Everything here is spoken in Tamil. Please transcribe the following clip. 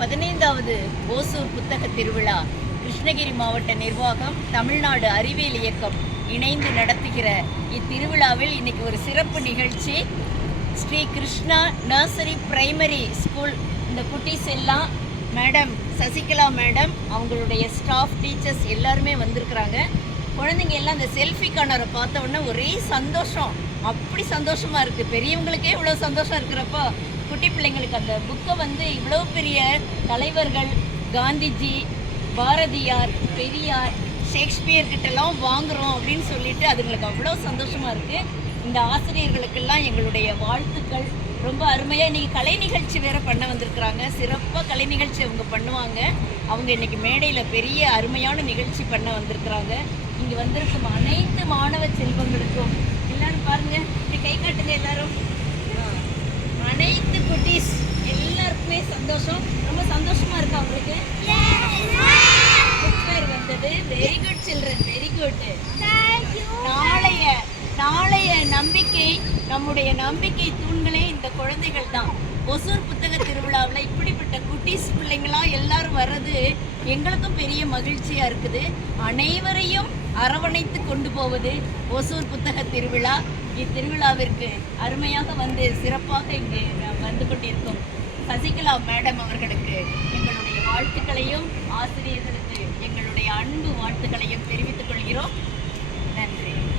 15வது ஓசூர் புத்தக திருவிழா கிருஷ்ணகிரி மாவட்ட நிர்வாகம், தமிழ்நாடு அறிவியல் இயக்கம் இணைந்து நடத்துகிற இத்திருவிழாவில் இன்னைக்கு ஒரு சிறப்பு நிகழ்ச்சி. Shri Krishna nursery primary school இந்த குட்டீஸ் எல்லாம் மேடம் சசிகலா மேடம், அவங்களுடைய ஸ்டாஃப் டீச்சர்ஸ் எல்லாருமே வந்திருக்கிறாங்க. குழந்தைங்க எல்லாம் அந்த செல்ஃபி கார்னரை பார்த்த உடனே ஒரே சந்தோஷம், அப்படி சந்தோஷமாக இருக்குது. பெரியவங்களுக்கே இவ்வளோ சந்தோஷம் இருக்கிறப்போ குட்டி பிள்ளைங்களுக்கு அந்த புக்கை இவ்வளோ பெரிய தலைவர்கள், காந்திஜி, பாரதியார், பெரியார், ஷேக்ஸ்பியர் கிட்டலாம் வாங்குகிறோம் அப்படின்னு சொல்லிட்டு அதுங்களுக்கு அவ்வளோ சந்தோஷமாக இருக்குது. இந்த ஆசிரியர்களுக்கெல்லாம் எங்களுடைய வாழ்த்துக்கள். ரொம்ப அருமையாக இன்றைக்கி கலை நிகழ்ச்சி வேறு பண்ண வந்திருக்கிறாங்க. சிறப்பாக கலை நிகழ்ச்சி அவங்க பண்ணுவாங்க. அவங்க இன்றைக்கி மேடையில் பெரிய அருமையான நிகழ்ச்சி பண்ண வந்திருக்கிறாங்க. இங்கே வந்திருக்கும் அனைத்து மாணவ செல்வங்களுக்கும் எல்லோரும் பாருங்கள், இப்படி கை காட்டுங்க எல்லாரும். அனைத்து குட்டீஸ் எல்லாருக்குமே சந்தோஷம். ரொம்ப சந்தோஷமாக இருக்கு அவங்களுக்கு. புக் ஃபேர் வந்தது. Very good children, very good. நாளைய நம்பிக்கை, நம்முடைய நம்பிக்கை தூண்களே இந்த குழந்தைகள் தான். ஒசூர் புத்தக திருவிழாவில் இப்படிப்பட்ட குட்டீஸ் பிள்ளைங்களா எல்லாரும் வர்றது எங்களுக்கும் பெரிய மகிழ்ச்சியாக இருக்குது. அனைவரையும் அரவணைத்து கொண்டு போவது ஒசூர் புத்தக திருவிழா. இத்திருவிழாவிற்கு அருமையாக சிறப்பாக இங்கே வந்து கொண்டிருக்கும் சசிகலா மேடம் அவர்களுக்கு எங்களுடைய வாழ்த்துக்களையும், ஆசிரியர்களுக்கு எங்களுடைய அன்பு வாழ்த்துக்களையும் தெரிவித்துக் கொள்கிறோம். நன்றி.